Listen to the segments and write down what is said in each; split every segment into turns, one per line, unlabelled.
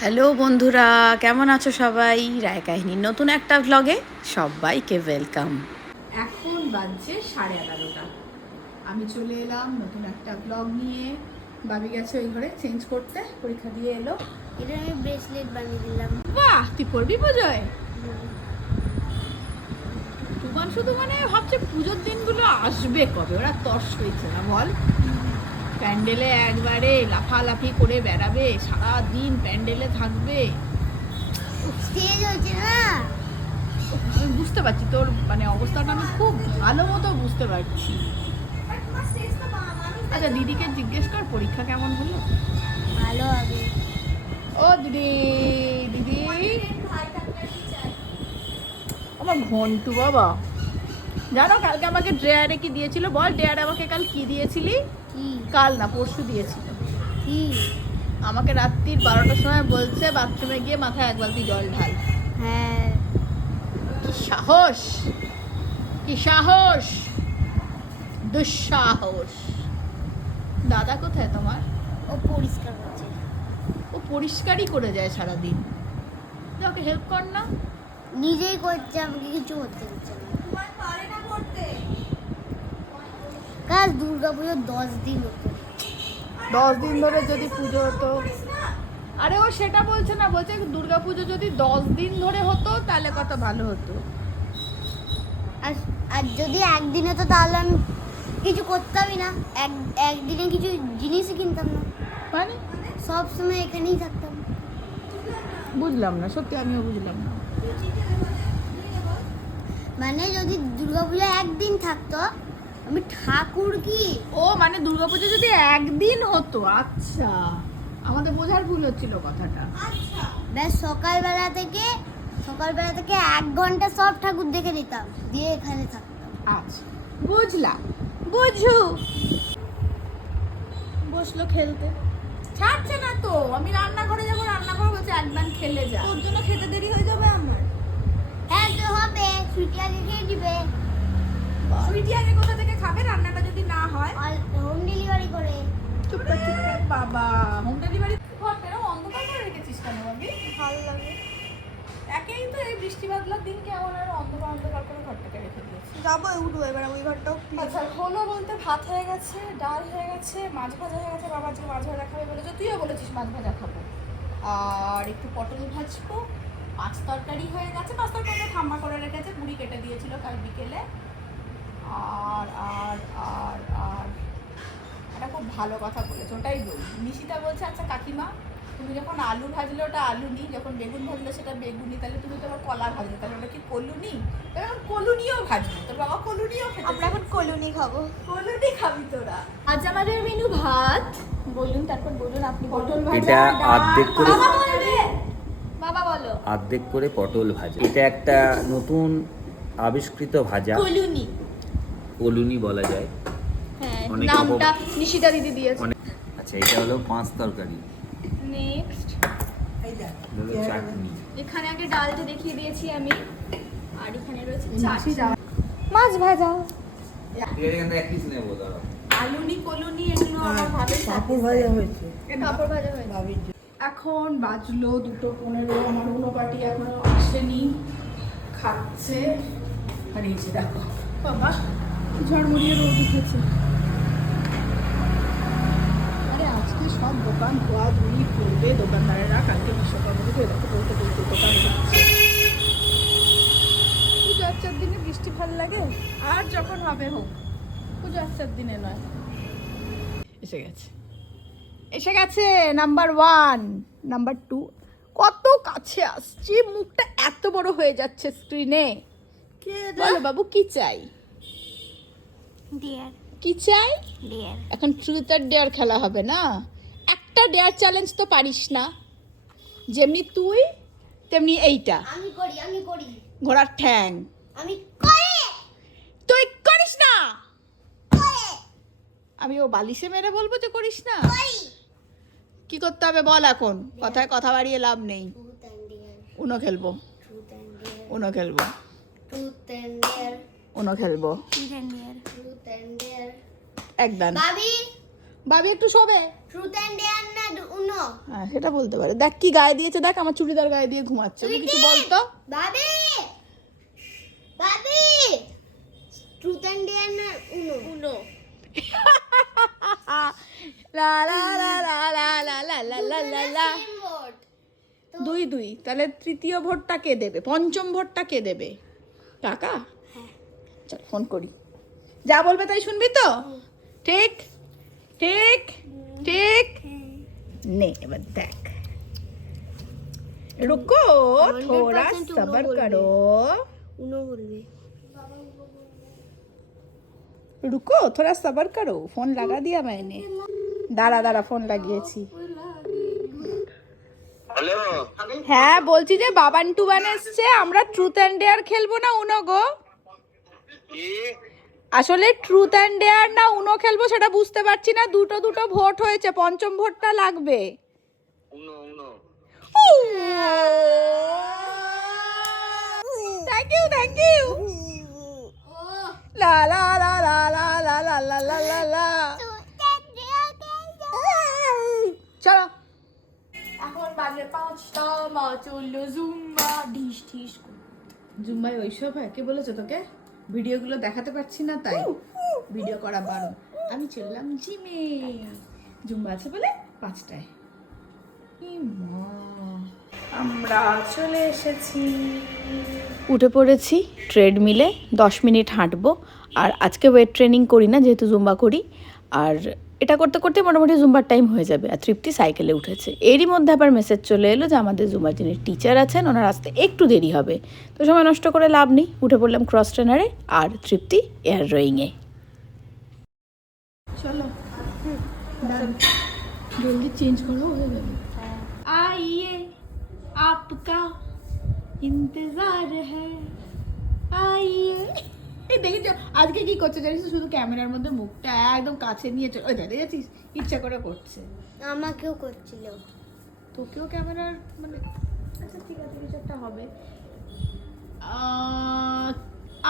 Hello বন্ধুরা কেমন আছো সবাই? রায় কাহিনীর নতুন একটা ভ্লগে সবাইকে ওয়েলকাম
এখন বাজছে সাড়ে এগারোটা। আমি চলে এলাম নতুন একটা ব্লগ নিয়ে। বাবি গেছে ওই ঘরে চেঞ্জ করতে পরীক্ষা দিয়ে এলো।
এটা আমি ব্রেসলেট বানিয়ে দিলাম।
বাহ তুই পড়বি পুজোয় শুধু মানে ভাবছে পুজোর দিনগুলো আসবে কবে? ওরা তর্স হয়েছে না বল? প্যান্ডেলে একবারে লাফালাফি করে বেড়াবে সারা দিন প্যান্ডেলে থাকবে।
স্টেজ হচ্ছে না
আমি বুঝতে পারছি তোর মানে অবস্থাটা আমি খুব ভালো মতো বুঝতে পারছি। আচ্ছা দিদিকে জিজ্ঞেস কর পরীক্ষা কেমন হলো?
ভালো হবে।
ও দিদি দিদি। আমার ঘন্টু বাবা। জানো কালকে আমাকে ড্রেয়ারে কি দিয়েছিল? বল ড্রেয়ারে আমাকে কাল কি দিয়েছিলি? কাল না পরশু দিয়েছিল
কি
আমাকে রাত্রির বারোটার সময় বলছে বাথরুমে গিয়ে মাথায় এক বালতি জল ঢাল।
হ্যাঁ।
কি সাহস? কি সাহস? দুঃসাহস। দাদা কোথায় তোমার?
ও পরিষ্কার করছে।
ও পরিষ্কারই করে যায় সারাদিন। ওকে হেল্প কর না।
নিজেই করছে আমাকে কিছু করতে দিচ্ছে না। কাজ দুর্গা পুজোর দশ দিন হতো।
দশ দিন ধরে যদি পুজো হতো। আরে ও সেটা বলছে না বলছে দুর্গা পুজো যদি দশ দিন ধরে হতো তাহলে কত ভালো হতো।
আর আর যদি একদিন হতো তাহলে আমি কিছু করতামই না। এক একদিনে কিছু জিনিসই কিনতাম না।
মানে?
সব সময় এখানেই থাকতাম।
বুঝলাম না সত্যি আমিও বুঝলাম না।
মানে যদি দুর্গাপূজা একদিন থাকতো আমি ঠাকুর কি?
ও মানে দুর্গাপুজো যদি একদিন হতো আচ্ছা। আমাদের বোঝার ভুল হচ্ছিল কথাটা। আচ্ছা।
ব্যাস সকালবেলা থেকে সকালবেলা থেকে এক ঘণ্টা সব ঠাকুর দেখে নিতাম দিয়ে এখানে থাকতাম।
আচ্ছা। বুঝলাম। বুঝু। বসল খেলতে। ছাড়ছে না তো। আমি রান্নাঘরে যাব রান্নাঘরে বলছে একদম খেলে যা। ওর জন্য খেতে দেরি হয়ে যাবে আমার।
হ্যাঁ তো হবে।
বাবা হোম ডেলিভারি ঘরটা অন্ধকার করে রেখেছিস কেন ভাবি?
ভালো লাগে।
একেই তো এই বৃষ্টি বাদলার দিন কেমন আর অন্ধকার অন্ধকার করে ঘরটাকে রেখে দিয়েছি
যাব উঠবো এবার ওই ঘরটাও
আচ্ছা হলো বলতে ভাত হয়ে গেছে ডাল হয়ে গেছে মাছ ভাজা হয়ে গেছে বাবা আজকে মাছ ভাজা খাবে বলেছে তুইও বলেছিস মাছ ভাজা খাব। আর একটু পটল ভাজবো মাছ তরকারি হয়ে গেছে মাছ তরকারিটা ঠাম্মা করে রেখেছে পুরি কেটে দিয়েছিল কাল বিকেলে। আর আর আর আর একটা খুব ভালো কথা বলেছে ওটাই বলি নিশিতা বলছে আচ্ছা কাকিমা তুমি যখন আলু ভাজলে ওটা আলু নি যখন বেগুন ভাজলে সেটা বেগুনি তাহলে তুমি তোমার কলা ভাজলে তাহলে ওটা কি কলুনি তাহলে এখন কলুনিও ভাজবে তোর বাবা কলুনিও খেতে।
আমরা এখন কলুনি খাব।
কলুনি খাবি তোরা। আজ আমাদের মেনু ভাত। বলুন তারপর বলুন আপনি পটল
এটা অর্ধেক করে
বাবা বলো।
অর্ধেক করে পটল ভাজা। এটা একটা নতুন আবিষ্কৃত ভাজা।
কলুনি
কলুনি বলা যায়।
নামটা নিশিতা দিদি দিয়েছে।
আচ্ছা এটা হলো পাঁচ তরকারি।
নেক্সট
চাটনি।
এখানে আগে ডালটা দেখিয়ে দিয়েছি আমি। আর এখানে রয়েছে চাটনি মাছ ভাজা।
এখানে এক পিস নেব দাঁড়াও।
আলুনি কলুনি এগুলো আমার ভালোই
পাপড় ভাজা হয়েছে।
পাঁপড় ভাজা হয়েছে।
এখন বাজলো দুটো পনেরো আমার উনোপাটি এখনও আসেনি। খাচ্ছে। আর এই যে দেখো বাবা ঝড়মড়িয়ে রোদ উঠেছে আরে আজকে সব দোকান ধোয়া ধুই করবে দোকানদারেরা কালকে বিশ্বকর্মা থেকে দেখো বলতে বলতে দোকান পুজো আচার দিনে বৃষ্টি ভালো লাগে? আর যখন হবে হোক পুজো আচার দিনে নয়। এসে গেছে। এসে গেছে নাম্বার ওয়ান নাম্বার টু। কত কাছে আসছি মুখটা এত বড় হয়ে যাচ্ছে স্ক্রিনে বলো বাবু কি চাই?
ডিয়ার
কি চাই? এখন ট্রুথ আর ডেয়ার খেলা হবে না? একটা ডেয়ার চ্যালেঞ্জ তো পারিস না। যেমনি তুই তেমনি এইটা।
আমি করি আমি করি।
ঘোড়ার ঠ্যাং।
আমি করি।
তুই করিস না।
করি।
আমি ও বালিশে মেরে বলব যে করিস না।
করি।
কি করতে হবে বল এখন? কথায় কথা বাড়িয়ে লাভ নেই। উনো খেলব। উনো খেলব। উনো খেলব। একদম
ভাবি
বাবি একটু শোবে?
ট্রুথ অ্যান্ড না উনো।
হ্যাঁ সেটা বলতে পারে। দেখ কি গায়ে দিয়েছে দেখ আমার চুড়িদার গায়ে দিয়ে ঘুমাচ্ছে। কিছু বলতো?
বাবি বাবি ট্রুথ ডেয়ার না উনো। উনো।
লা লা লা লা লা লা লা লা লা লা লা। দুই দুই। তাহলে তৃতীয় ভোটটা কে দেবে? পঞ্চম ভোটটা কে দেবে? কাকা? চল ফোন করি। যা বলবে তাই শুনবি তো? ঠিক? ঠিক ঠিক নে এবার দেখ
রুকো
থোড়া
সবর করো
রুকো থোড়া সবর করো ফোন লাগা দিয়া মাইনে দাঁড়া দাঁড়া ফোন লাগিয়েছি হ্যাঁ বলছি যে বাবান টুবান এসছে আমরা ট্রুথ অ্যান্ড ডেয়ার খেলব না উনো গো? আসলে ট্রুথ অ্যান্ড ডেয়ার না উনো খেলব সেটা বুঝতে পারছি না দুটো দুটো ভোট হয়েছে পঞ্চম ভোটটা লাগবে
Uno Uno
thank you thank you লা লা লা লা লা লা লা লা লা লা লা চলো এখন বাজে পাঁচটা মা চলল জুম্বা ঢিস ঢিস জুম্বাই ওইসব হয় কে বলেছ তোকে ভিডিওগুলো দেখাতে পারছি না তাই ভিডিও করা বারণ। আমি চললাম জিমে। জুম্বা আছে বলে পাঁচটায়। আমরা চলে এসেছি। উঠে পড়েছি ট্রেডমিলে দশ মিনিট হাঁটবো। আর আজকে ওয়েট ট্রেনিং করি না যেহেতু জুম্বা করি। আর এটা করতে করতে মোটামুটি জুম্বার টাইম হয়ে যাবে আর তৃপ্তি সাইকেলে উঠেছে এরই মধ্যে আবার মেসেজ চলে এলো যে আমাদের জুম্বার যিনি টিচার আছেন ওনার আসতে একটু দেরি হবে তো সময় নষ্ট করে লাভ নেই উঠে পড়লাম ক্রস ট্রেনারে আর তৃপ্তি এয়ার রোয়িংয়ে চলো জলদি চেঞ্জ করো হয়ে যাবে आइए आपका इंतजार है आइए এই দেখেছ? আজকে কি করছে জানিস শুধু ক্যামেরার মধ্যে মুখটা একদম কাছে নিয়ে চলে ওই দেখে যাচ্ছিস ইচ্ছা করে করছে।
আমাকেও করছিল।
তোকেও ক্যামেরার মানে আচ্ছা ঠিক আছে কিছু একটা হবে।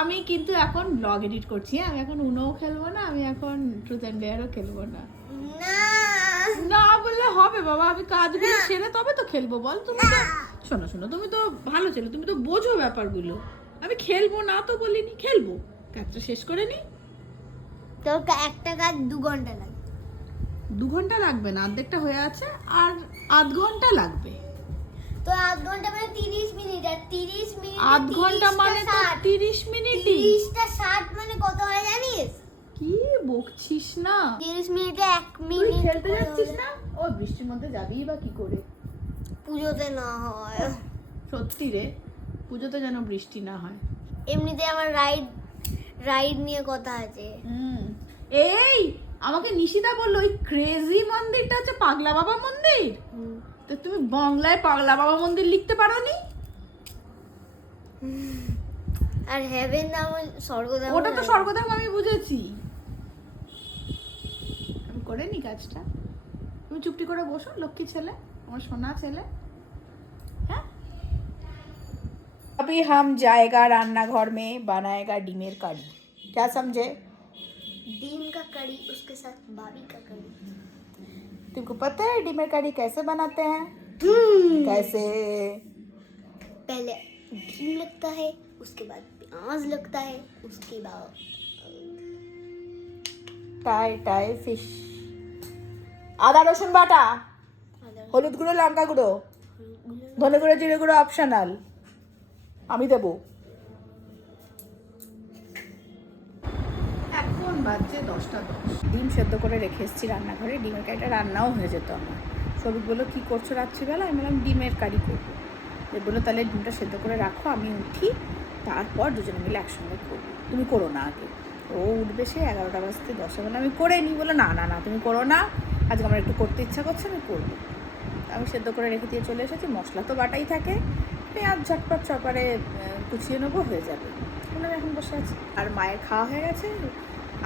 আমি কিন্তু এখন ব্লগ এডিট করছি হ্যাঁ? আমি এখন উনোও খেলব না আমি এখন ট্রুথ অ্যান্ড ডেয়ারও খেলব না।
না!
না বললে হবে বাবা আমি কাজগুলো সেরে তবে তো খেলব বল। তুমি তো শোনো শোনো তুমি তো ভালো ছেলে তুমি তো বোঝো ব্যাপারগুলো। আমি খেলব না তো বলিনি খেলব। কাজটা শেষ করে নি।
তোর একটা কাজ দু ঘণ্টা লাগে
দু ঘণ্টা লাগবে না অর্ধেকটা হয়ে আছে আর আধ ঘণ্টা লাগবে।
তো আধ ঘণ্টা মানে তিরিশ মিনিট আর তিরিশ মিনিট
আধ ঘণ্টা মানে তো তিরিশ মিনিটই।
তিরিশটা ষাট মানে কত হয় জানিস?
কি বকছিস না।
তিরিশ মিনিটে এক
তুই
মিনিট
খেলতে যাচ্ছিস না? ও বৃষ্টির মধ্যে যাবিই বা কি করে?
পুজোতে না হয়।
সত্যি রে। পুজোতে যেন বৃষ্টি না হয়।
এমনিতে আমার রাইড রাইড নিয়ে কথা আছে।
হুম। এই আমাকে নিশিতা বলল ওই ক্রেজি মন্দিরটা হচ্ছে পাগলা বাবা মন্দির? তো তুমি বাংলায় পাগলা বাবা মন্দির লিখতে পারো নি
আর হেভেন নাম স্বর্গদাম
ওটা তো স্বর্গধাম আমি বুঝেছি। আমি করে নি কাজটা। তুমি চুপটি করে বসো লক্ষ্মী ছেলে আমার সোনা ছেলে। अभी हम जाएगा रान्ना घर में बनाएगा डिमेर कड़ी क्या समझे
ডিম का कड़ी उसके साथ भाभी का कड़ी
तुमको पता है डिमेर कड़ी कैसे बनाते हैं कैसे
पहले घी लगता है उसके बाद प्याज लगता है उसके बाद
টাই টাই ফিশ আদা রসুন বাটা
আদা
হলুদ গুঁড়ো লঙ্কা গুঁড়ো ধনে গুঁড়ো জিরে গুঁড়ো অপশনাল আমি দেব। এখন বাজছে দশটা দশ। ডিম সেদ্ধ করে রেখে এসেছি রান্নাঘরে। ডিমের কারিটা রান্নাও হয়ে যেত আমার। সবিক বলল কী করছ রাত্রিবেলা? আমি বললাম ডিমের কারি করব। এ বলল তাহলে ডিমটা সেদ্ধ করে রাখো আমি উঠি তারপর দুজনে মিলে একসঙ্গে করব। তুমি করো না আগে। ও উঠবে সে এগারোটা বাজতে দশটা বেলা আমি করে নিই বলে না না না তুমি করো না। আজকে আমার একটু করতে ইচ্ছা করছে আমি করব। আমি সেদ্ধ করে রেখে দিয়ে চলে এসেছি। মশলা তো বাটাই থাকে। পেঁয়াজ ঝটপট চপারে কুচিয়ে নেব, হয়ে যাবে। আমি এখন বসে আছি। আর মায়ের খাওয়া হয়ে গেছে।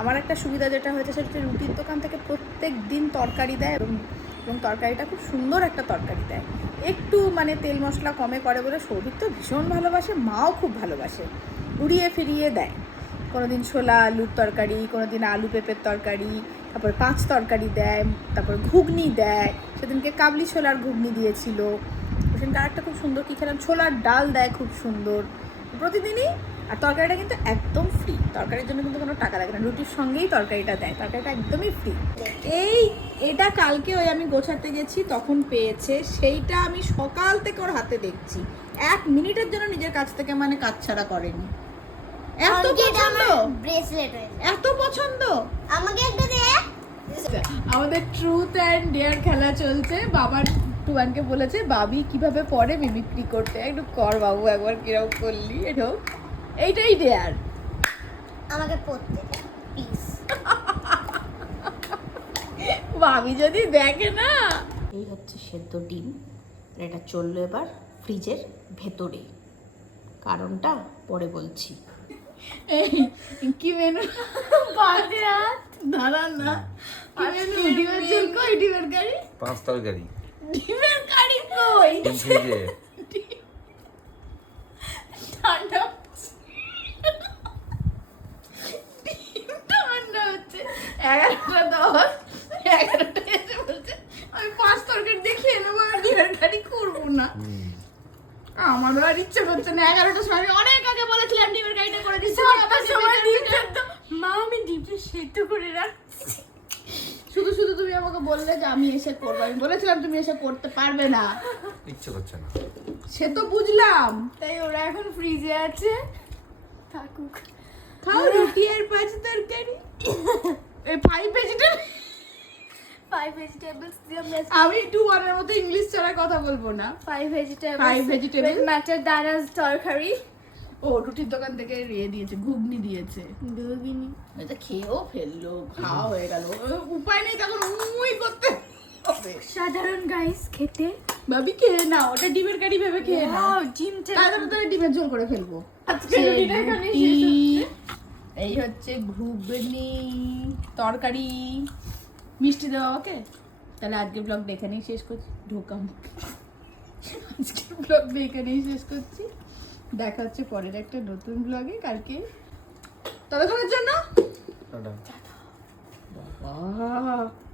আমার একটা সুবিধা যেটা হয়েছে, সেটা হচ্ছে রুটির দোকান থেকে প্রত্যেক দিন তরকারি দেয় এবং এবং তরকারিটা খুব সুন্দর একটা তরকারি দেয়। একটু মানে তেল মশলা কমে করে বলে সৌভিক তো ভীষণ ভালোবাসে, মাও খুব ভালোবাসে। উড়িয়ে ফিরিয়ে দেয়। কোনো দিন ছোলা, আলুর তরকারি কোনো দিন আলু পেঁপের তরকারি, তারপর পাঁচ তরকারি দেয়, তারপর ঘুগনি দেয়। সেদিনকে কাবলি ছোলার ঘুগনি দিয়েছিল। সেদিনকে আরেকটা খুব সুন্দর কী খেলাম? ছোলার ডাল দেয় খুব সুন্দর। প্রতিদিনই। আর তরকারিটা কিন্তু একদম ফ্রি তরকারির জন্য কিন্তু কোনো টাকা লাগে না। রুটির সঙ্গেই তরকারিটা দেয়। তরকারিটা একদমই ফ্রি এই এটা কালকে ওই আমি গোছাতে গেছি তখন পেয়েছে। সেইটা আমি সকাল থেকে ওর হাতে দেখছি। এক মিনিটের জন্য নিজের কাছ থেকে মানে কাজ ছাড়া করেনি। এত পছন্দ!
ব্রেসলেট
এত পছন্দ!
আমাকে একটা দে।
আমাদের ট্রুথ অ্যান্ড ডেয়ার খেলা চলছে। বাবার টুয়ানকে বলেছে বাবি কীভাবে পরে মিমিক্রি করতে? একটু কর বাবু একবার কীরকম করলি এটাও এইটাই ডেয়ার
আমাকে পড়তে প্লিজ
ভাবি যদি দেখে না। এই হচ্ছে সেদ্ধ ডিম এটা চলল এবার ফ্রিজের ভেতরে। কারণটা পরে বলছি। এই কি মেনু দাঁড়া না। কি মেনু ডিমের কারি
পাঁচ তরকারি।
ডিমের কারি কই
ফ্রিজে
ঠান্ডা ঠান্ডা হচ্ছে এগারোটা দশ এগারোটা এসে বলছে আমি পাঁচ তরকারি দেখিয়ে নেব আর ডিমের কারি করব না আমারও আর ইচ্ছে করছে না এগারোটার সময় অনেক আগে বলেছিলাম ডিমের কারিটা করে দিচ্ছি মা আমি ডিমটা সেদ্ধ করে রাখছি শুধু শুধু তুমি আমাকে বললে যে আমি এসে করব। আমি বলেছিলাম তুমি এসে করতে পারবে না।
ইচ্ছে করছে না।
সে তো বুঝলাম।
তাই ওরা এখন ফ্রিজে আছে। থাকুক।
খাও রুটি আর পাঁচ তরকারি। এই ফাইভ ভেজিটেবল
ফাইভ ভেজিটেবলস দিয়ে
আমি একটু ওয়ানের মতো ইংলিশ ছাড়া কথা বলব না।
Five vegetables
Five vegetables?
ম্যাটার দানাস তরকারি।
ও রুটির দোকান থেকে ইয়ে দিয়েছে ঘুগনি দিয়েছে।
দুবিনি
এটা খেয়েও ফেলল খাওয়া হয়ে গেল। উপায় নেই তখন উই করতে
সাধারণ গাইস খেতে।
ভাবি খেয়ে না ওটা ডিমের কারি ভেবে খেয়ে না
ওয়াও ডিমটা
তাহলে তো ডিমের ঝোল করে ফেলব।
আজকে রুটিটা এখানে।
এই হচ্ছে ঘুগনি তরকারি মিষ্টি দেওয়া ওকে? তাহলে আজকের ব্লগ দেখে এখানেই শেষ করছি। ঢোকাম। আজকের ব্লগ দেখে এখানেই শেষ করছি। দেখা হচ্ছে পরের একটা নতুন ব্লগে কালকে ততক্ষণের জন্য বাবা